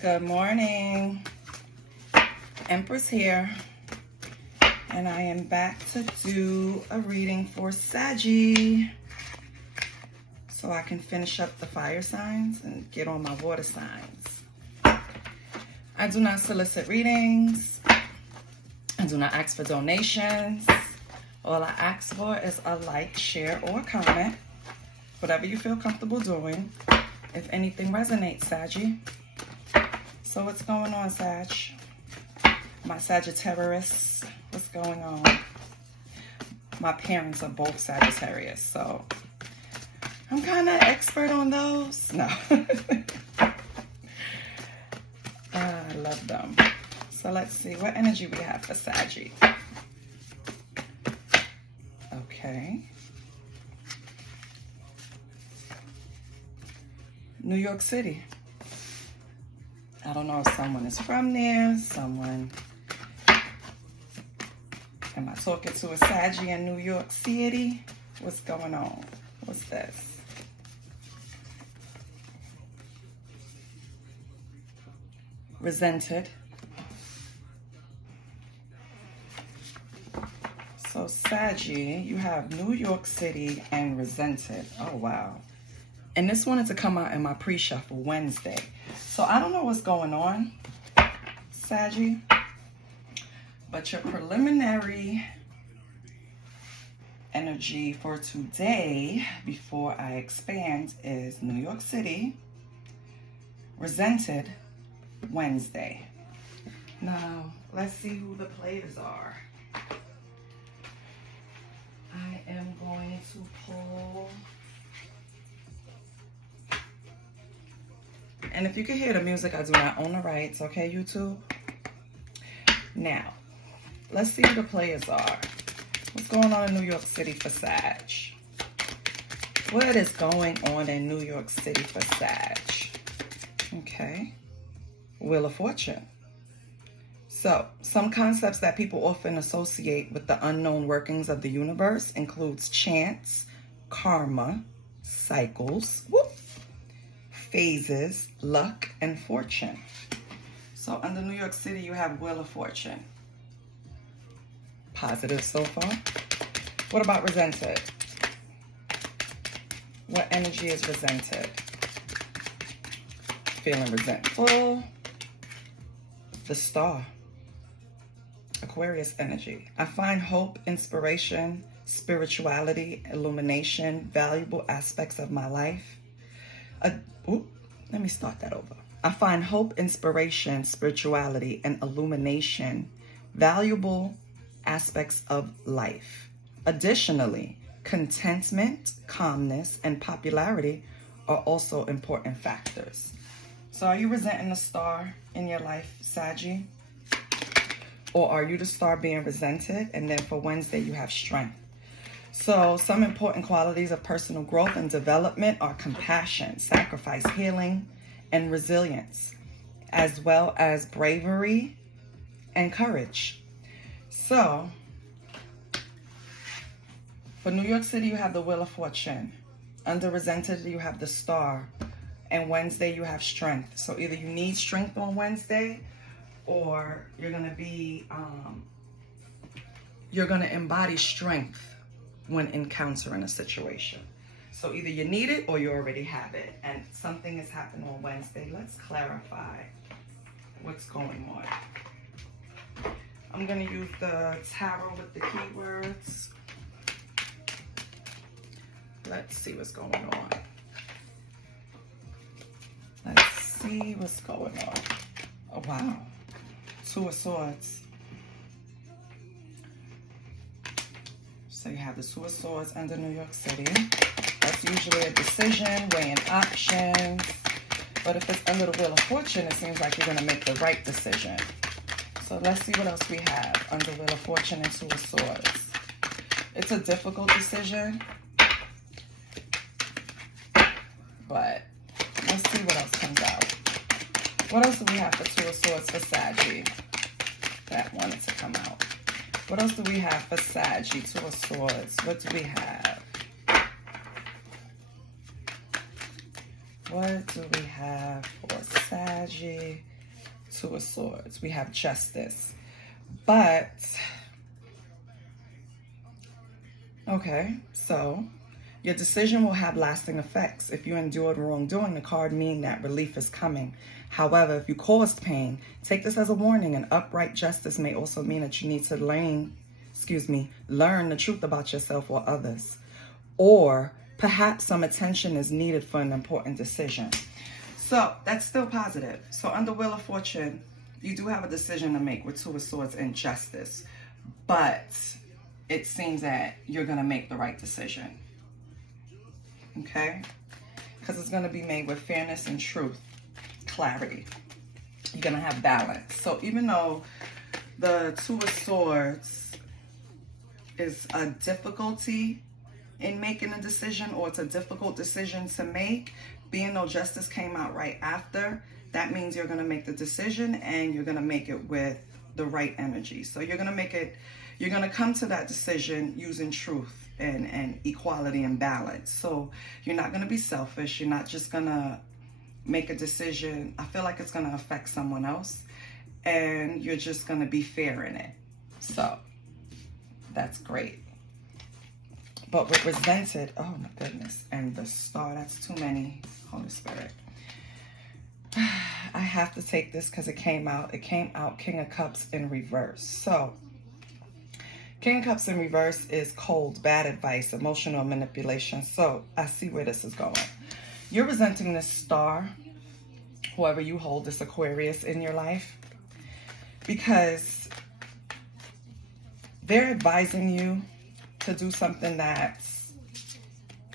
Good morning. Empress here. And I am back to do a reading for Saggy. So I can finish up the fire signs and get on my water signs. I do not solicit readings. I do not ask for donations. All I ask for is a like, share, or comment. Whatever you feel comfortable doing. If anything resonates, Saggy. So what's going on, Sag? My Sagittarius, what's going on? My parents are both Sagittarius, so I'm kind of expert on those. No. I love them. So let's see what energy we have for Saggy. Okay. New York City. I don't know if someone is from there, am I talking to a Saggy in New York City? What's going on? What's this? Resented. So Saggy, you have New York City and resented. Oh, wow. And this wanted to come out in my pre-shuffle Wednesday. So I don't know what's going on, Saggy, but your preliminary energy for today, before I expand, is New York City, resented, Wednesday. Now, let's see who the players are. I am going to pull... And if you can hear the music, I do not own the rights, okay, YouTube? Now, let's see who the players are. What's going on in New York City for Sag? What is going on in New York City for Sag? Okay. Wheel of Fortune. So, some concepts that people often associate with the unknown workings of the universe includes chance, karma, cycles, phases, luck, and fortune. So under New York City, you have Wheel of Fortune. Positive so far. What about resented? What energy is resented? Feeling resentful. The Star. Aquarius energy. I find hope, inspiration, spirituality, illumination, valuable aspects of my life. Let me start that over. I find hope, inspiration, spirituality, and illumination valuable aspects of life. Additionally, contentment, calmness, and popularity are also important factors. So are you resenting the star in your life, Saggy? Or are you the star being resented? And then for Wednesday, you have strength. So some important qualities of personal growth and development are compassion, sacrifice, healing, and resilience, as well as bravery and courage. So for New York City, you have the Wheel of Fortune. Under resented, you have the Star. And Wednesday, you have strength. So either you need strength on Wednesday, or you're going to be, you're going to embody strength when encountering a situation. So either you need it or you already have it. And something is happening on Wednesday. Let's clarify what's going on. I'm going to use the tarot with the keywords. Let's see what's going on. Let's see what's going on. Oh, wow. Two of Swords. So you have the Two of Swords under New York City. That's usually a decision, weighing options. But if it's under the Wheel of Fortune, it seems like you're going to make the right decision. So let's see what else we have under Wheel of Fortune and Two of Swords. It's a difficult decision. But let's see what else comes out. What else do we have for Two of Swords for Saggy? That wanted to come out. What else do we have for Saggy? Two of Swords. What do we have? What do we have for Saggy? Two of Swords. We have Justice. But, okay, so your decision will have lasting effects. If you endured wrongdoing, the card means that relief is coming. However, if you caused pain, take this as a warning. And upright justice may also mean that you need to learn the truth about yourself or others. Or perhaps some attention is needed for an important decision. So that's still positive. So under Wheel of Fortune, you do have a decision to make with Two of Swords and Justice. But it seems that you're going to make the right decision. Okay? Because it's going to be made with fairness and truth, clarity. You're going to have balance. So even though the Two of Swords is a difficulty in making a decision, or it's a difficult decision to make, being though Justice came out right after, that means you're going to make the decision and you're going to make it with the right energy. So you're going to make it, you're going to come to that decision using truth and equality and balance. So you're not going to be selfish. You're not just going to make a decision. I feel like it's going to affect someone else, and you're just going to be fair in it. So that's great. But with resented, oh my goodness, and the Star, that's too many, Holy Spirit. I have to take this because it came out King of Cups in reverse. So King of Cups in reverse is cold, bad advice, emotional manipulation. So I see where this is going. You're resenting this Star, whoever you hold, this Aquarius in your life, because they're advising you to do something that's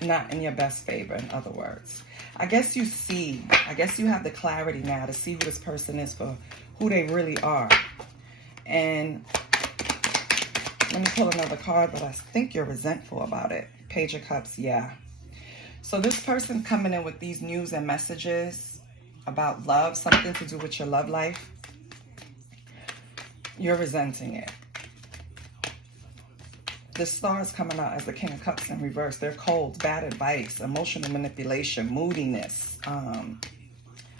not in your best favor, in other words. I guess you have the clarity now to see who this person is for who they really are. And let me pull another card, but I think you're resentful about it. Page of Cups, yeah. So this person coming in with these news and messages about love, something to do with your love life, you're resenting it. The Star is coming out as the King of Cups in reverse. They're cold, bad advice, emotional manipulation, moodiness,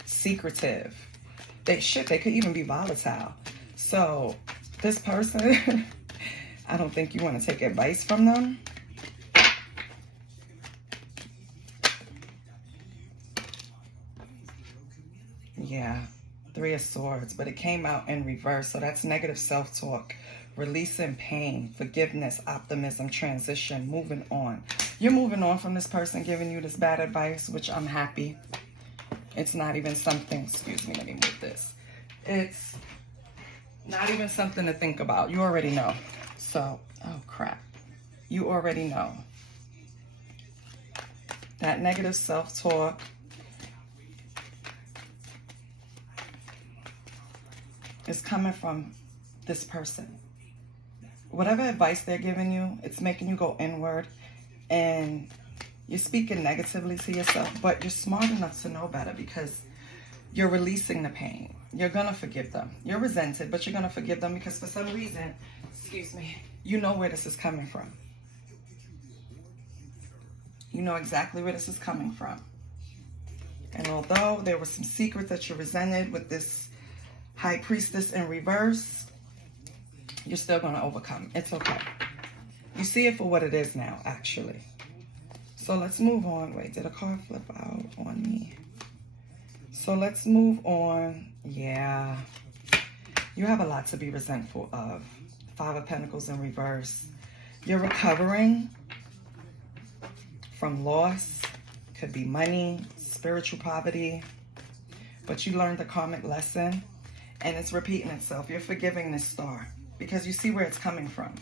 secretive. They could even be volatile. So this person, I don't think you want to take advice from them. Yeah, Three of Swords, but it came out in reverse. So that's negative self-talk. Releasing pain, forgiveness, optimism, transition, moving on. You're moving on from this person giving you this bad advice, which I'm happy. It's not even something, excuse me, let me move this. It's not even something to think about. You already know. So, oh crap. You already know. That negative self-talk. Is coming from this person. Whatever advice they're giving you, it's making you go inward, and you're speaking negatively to yourself, but you're smart enough to know better because you're releasing the pain. You're going to forgive them. You're resented, but you're going to forgive them because for some reason, excuse me, you know where this is coming from. You know exactly where this is coming from. And although there was some secret that you resented with this High Priestess in reverse, you're still going to overcome. It's okay. You see it for what it is now, actually. So let's move on. Wait, did a card flip out on me? So let's move on. Yeah. You have a lot to be resentful of. Five of Pentacles in reverse. You're recovering from loss. Could be money, spiritual poverty. But you learned the karmic lesson. And it's repeating itself. You're forgiving this Star because you see where it's coming from.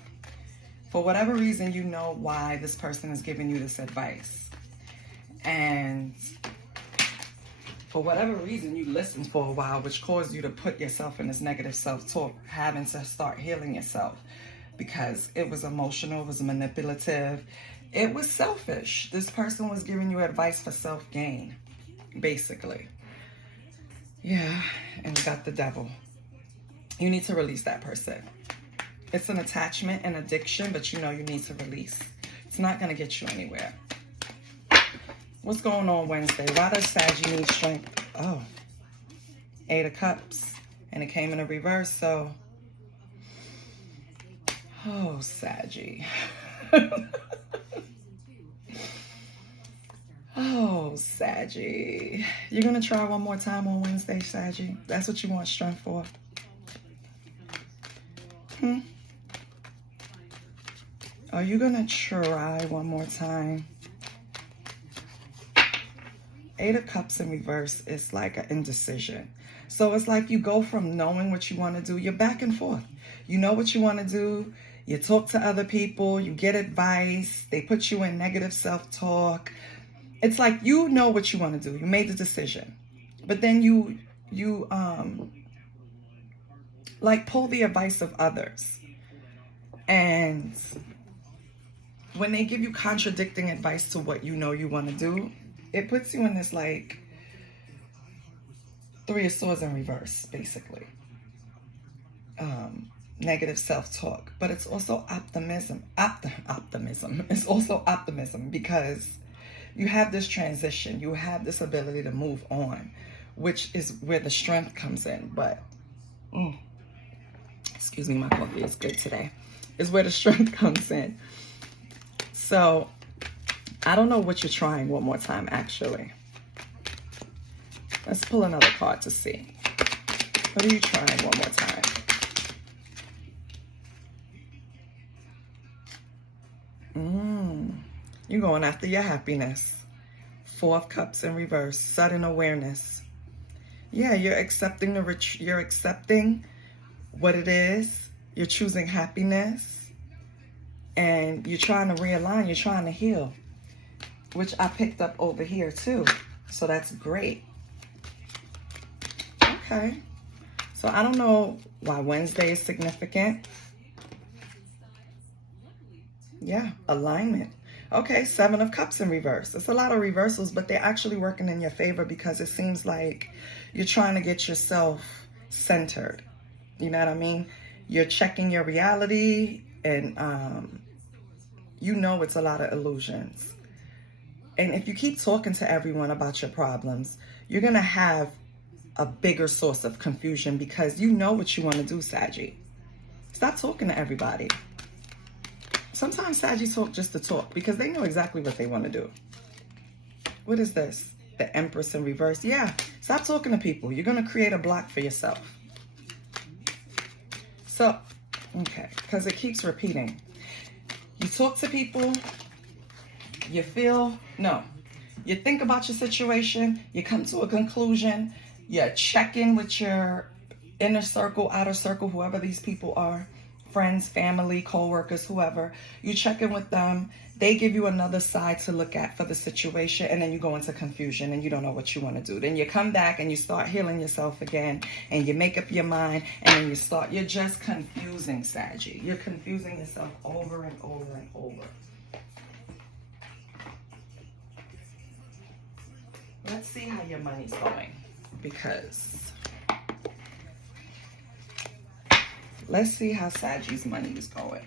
For whatever reason, you know why this person is giving you this advice. And for whatever reason, you listened for a while, which caused you to put yourself in this negative self-talk, having to start healing yourself because it was emotional, it was manipulative, it was selfish. This person was giving you advice for self-gain, basically. Yeah, and you got the Devil. You need to release that person. It's an attachment and addiction, but you know you need to release. It's not going to get you anywhere. What's going on Wednesday? Why does Saggy need strength? Oh, 8 of Cups. And it came in a reverse, so. Oh, Saggy. Oh, Saggy. You're going to try one more time on Wednesday, Saggy? That's what you want strength for? Are you going to try one more time? 8 of Cups in reverse is like an indecision. So it's like you go from knowing what you want to do, you're back and forth. You know what you want to do. You talk to other people. You get advice. They put you in negative self-talk. It's like you know what you want to do. You made the decision. But then you like pull the advice of others. And when they give you contradicting advice to what you know you want to do, it puts you in this like 3 of Swords in reverse, basically. Negative self-talk. But it's also optimism. Optimism. It's also optimism because you have this transition. You have this ability to move on, which is where the strength comes in. But, excuse me, my coffee is good today. Is where the strength comes in. So, I don't know what you're trying one more time, actually. Let's pull another card to see. What are you trying one more time? You're going after your happiness. 4 of Cups in reverse. Sudden awareness. Yeah, you're accepting you're accepting what it is. You're choosing happiness. And you're trying to realign. You're trying to heal. Which I picked up over here too. So that's great. Okay. So I don't know why Wednesday is significant. Yeah, alignment. Okay, 7 of Cups in reverse. It's a lot of reversals, but they're actually working in your favor because it seems like you're trying to get yourself centered. You know what I mean? You're checking your reality and you know it's a lot of illusions. And if you keep talking to everyone about your problems, you're going to have a bigger source of confusion because you know what you want to do, Saggy. Stop talking to everybody. Sometimes Saggy talk just to talk because they know exactly what they want to do. What is this? The Empress in reverse. Yeah, stop talking to people. You're going to create a block for yourself. So, okay, because it keeps repeating. You talk to people, you think about your situation, you come to a conclusion, you check in with your inner circle, outer circle, whoever these people are, friends, family, co-workers, whoever. You check in with them, they give you another side to look at for the situation, and then you go into confusion and you don't know what you want to do. Then you come back and you start healing yourself again and you make up your mind and then you're just confusing, Saggy. You're confusing yourself over and over and over. Let's see how your money's going because let's see how Saggy's money is going.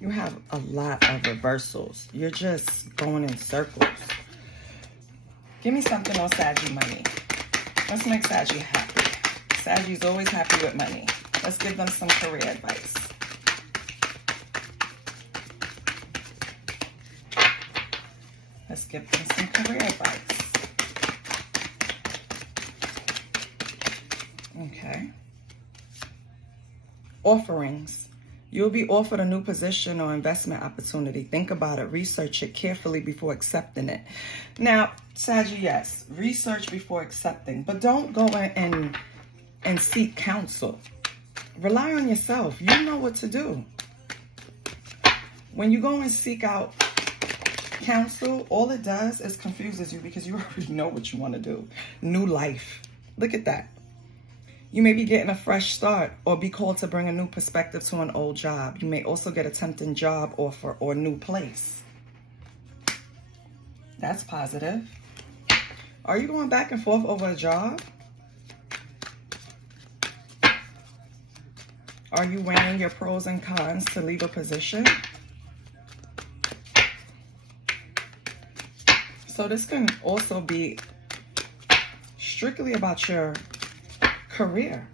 You have a lot of reversals. You're just going in circles. Give me something on Saggy money. Let's make Saggy happy. Saggy's always happy with money. Let's give them some career advice. Let's give them some career advice. Okay. Offerings. You'll be offered a new position or investment opportunity. Think about it. Research it carefully before accepting it. Now, Saggy, yes, research before accepting, but don't go in and seek counsel. Rely on yourself. You know what to do. When you go and seek out counsel, all it does is confuses you because you already know what you want to do. New life. Look at that. You may be getting a fresh start or be called to bring a new perspective to an old job. You may also get a tempting job offer or new place. That's positive. Are you going back and forth over a job? Are you weighing your pros and cons to leave a position? So this can also be strictly about your career.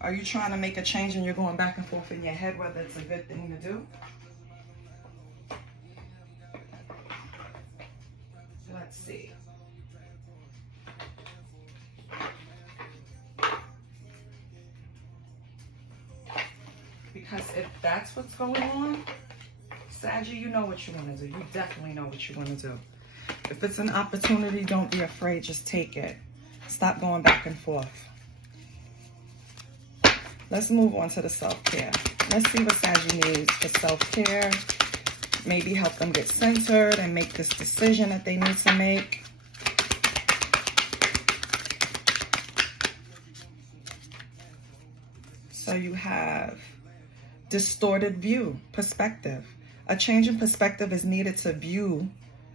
Are you trying to make a change and you're going back and forth in your head whether it's a good thing to do? Let's see. Because if that's what's going on, Saggy, you know what you want to do. You definitely know what you want to do. If it's an opportunity, don't be afraid. Just take it. Stop going back and forth. Let's move on to the self-care. Let's see what Saggy needs for self-care. Maybe help them get centered and make this decision that they need to make. So you have distorted view, perspective. A change in perspective is needed to view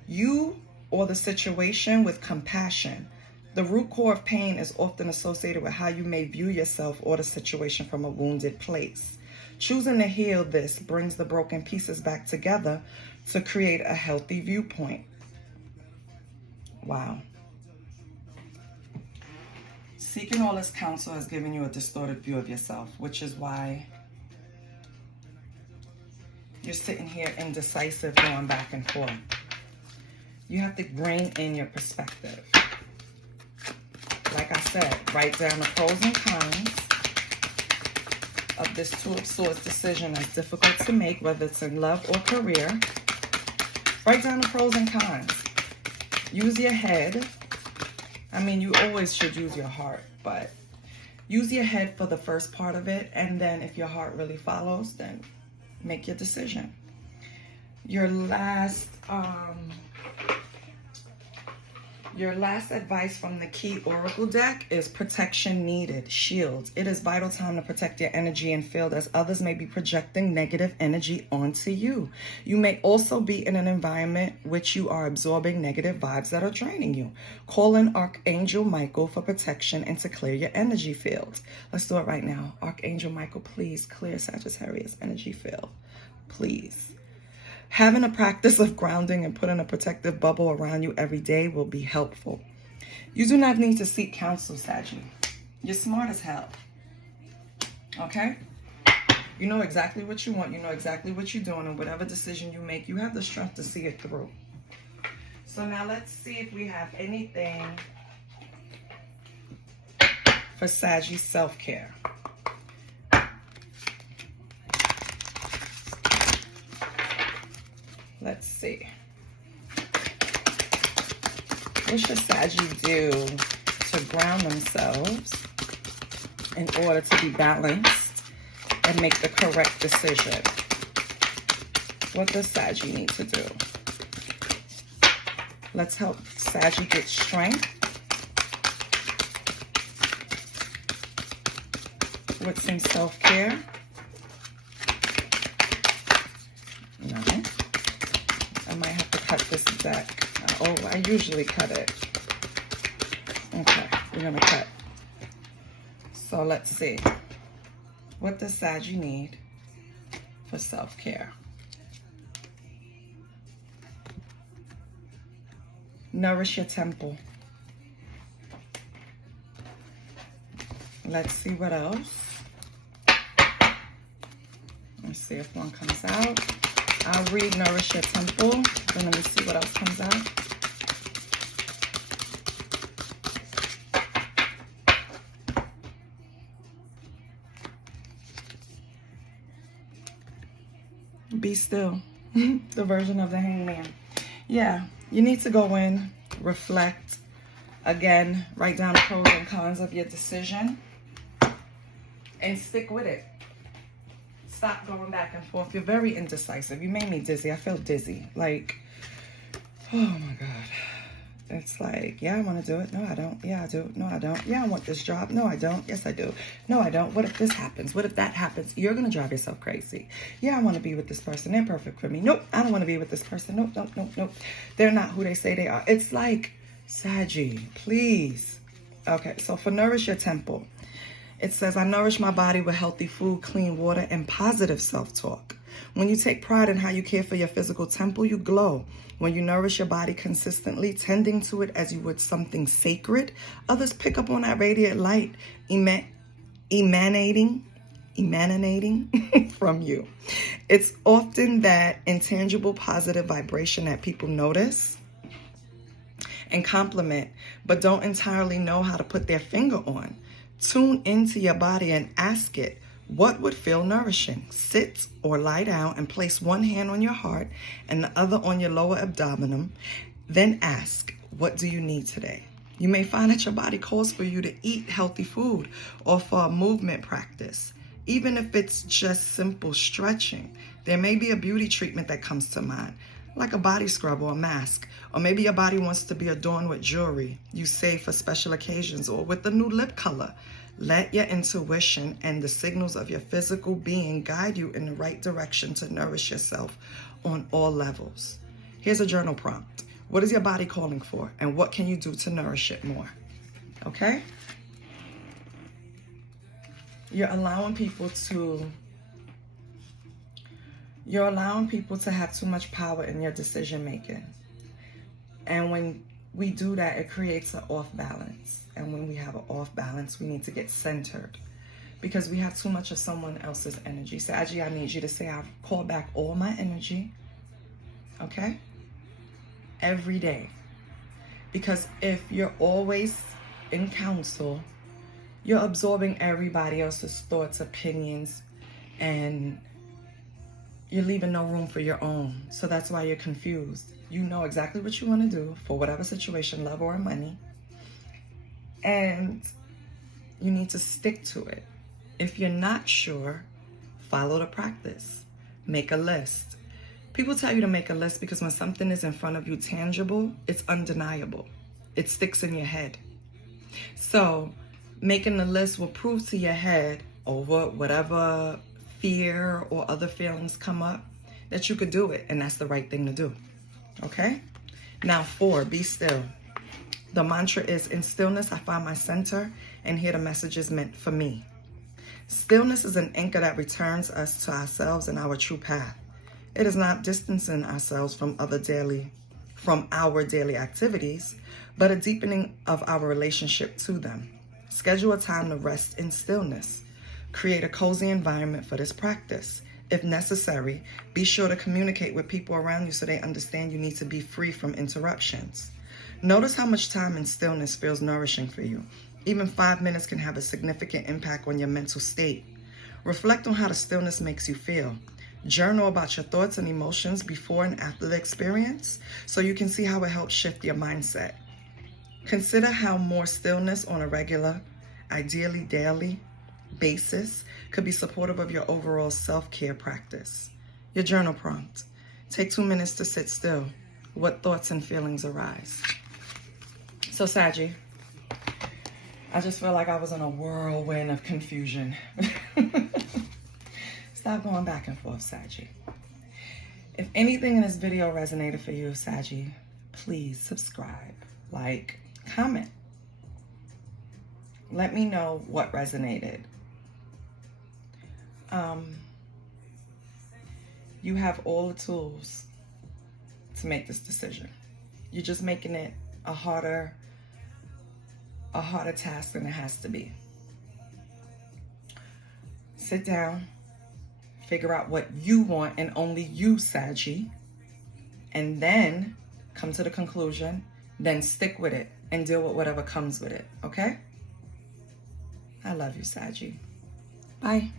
you or the situation with compassion. The root core of pain is often associated with how you may view yourself or the situation from a wounded place. Choosing to heal this brings the broken pieces back together to create a healthy viewpoint. Wow. Seeking all this counsel has given you a distorted view of yourself, which is why you're sitting here indecisive, going back and forth. You have to rein in your perspective. Like I said, write down the pros and cons of this Two of Swords decision that's difficult to make, whether it's in love or career. Write down the pros and cons. Use your head. I mean, you always should use your heart, but use your head for the first part of it, and then if your heart really follows, then make your decision. Your last advice from the Key Oracle deck is protection needed, shields. It is vital time to protect your energy and field as others may be projecting negative energy onto you. You may also be in an environment which you are absorbing negative vibes that are draining you. Call in Archangel Michael for protection and to clear your energy field. Let's do it right now. Archangel Michael, please clear Sagittarius energy field. Please. Having a practice of grounding and putting a protective bubble around you every day will be helpful. You do not need to seek counsel, Saggy. You're smart as hell. Okay? You know exactly what you want. You know exactly what you're doing. And whatever decision you make, you have the strength to see it through. So now let's see if we have anything for Saggy's self-care. Let's see. What should Saggy do to ground themselves in order to be balanced and make the correct decision? What does Saggy need to do? Let's help Saggy get strength with some self-care. No. I might have to cut this deck. Oh, I usually cut it. Okay, we're gonna cut. So let's see. What does Saggy need for self-care? Nourish your temple. Let's see what else. Let's see if one comes out. I'll read Nourish Your Temple, and let me see what else comes out. Be Still, the version of the Hangman. Yeah, you need to go in, reflect, again, write down the pros and cons of your decision, and stick with it. Stop going back and forth. You're very indecisive. You made me dizzy. I feel dizzy. Like, oh my God. It's like, yeah, I want to do it. No, I don't. Yeah, I do. No, I don't. Yeah, I want this job. No, I don't. Yes, I do. No, I don't. What if this happens? What if that happens? You're going to drive yourself crazy. Yeah, I want to be with this person. They're perfect for me. Nope, I don't want to be with this person. Nope, nope, nope, nope. They're not who they say they are. It's like, Saggy, please. Okay, so for Nourish Your Temple, It says, I nourish my body with healthy food, clean water, and positive self-talk. When you take pride in how you care for your physical temple, you glow. When you nourish your body consistently, tending to it as you would something sacred, others pick up on that radiant light emanating from you. It's often that intangible positive vibration that people notice and compliment, but don't entirely know how to put their finger on. Tune into your body and ask it, what would feel nourishing? Sit or lie down and place one hand on your heart and the other on your lower abdomen. Then ask, what do you need today? You may find that your body calls for you to eat healthy food or for a movement practice. Even if it's just simple stretching, there may be a beauty treatment that comes to mind, like a body scrub or a mask. Or maybe your body wants to be adorned with jewelry you save for special occasions, or with a new lip color. Let your intuition and the signals of your physical being guide you in the right direction to nourish yourself on all levels. Here's a journal prompt. What is your body calling for, and what can you do to nourish it more? Okay? You're allowing people to have too much power in your decision making. And when we do that, it creates an off balance. And when we have an off balance, we need to get centered, because we have too much of someone else's energy. Saggy, I need you to say, I've called back all my energy, okay? Every day. Because if you're always in counsel, you're absorbing everybody else's thoughts, opinions, and you're leaving no room for your own. So that's why you're confused. You know exactly what you want to do for whatever situation, love or money. And you need to stick to it. If you're not sure, follow the practice. Make a list. People tell you to make a list because when something is in front of you tangible, it's undeniable. It sticks in your head. So making the list will prove to your head, over whatever fear or other feelings come up, that you could do it, and that's the right thing to do. Okay? Now 4, be still. The mantra is, in stillness I find my center, and here the message is meant for me. Stillness is an anchor that returns us to ourselves and our true path. It is not distancing ourselves from our daily activities, but a deepening of our relationship to them. Schedule a time to rest in stillness. Create a cozy environment for this practice. If necessary, be sure to communicate with people around you so they understand you need to be free from interruptions. Notice how much time in stillness feels nourishing for you. Even 5 minutes can have a significant impact on your mental state. Reflect on how the stillness makes you feel. Journal about your thoughts and emotions before and after the experience so you can see how it helps shift your mindset. Consider how more stillness on a regular, ideally daily, basis could be supportive of your overall self-care practice. Your journal prompt. Take 2 minutes to sit still. What thoughts and feelings arise? So, Saggy, I just feel like I was in a whirlwind of confusion. Stop going back and forth, Saggy. If anything in this video resonated for you, Saggy, please subscribe, like, comment. Let me know what resonated. You have all the tools to make this decision. You're just making it a harder task than it has to be. Sit down, figure out what you want, and only you, Saggy, and then come to the conclusion, then stick with it and deal with whatever comes with it, okay? I love you, Saggy. Bye.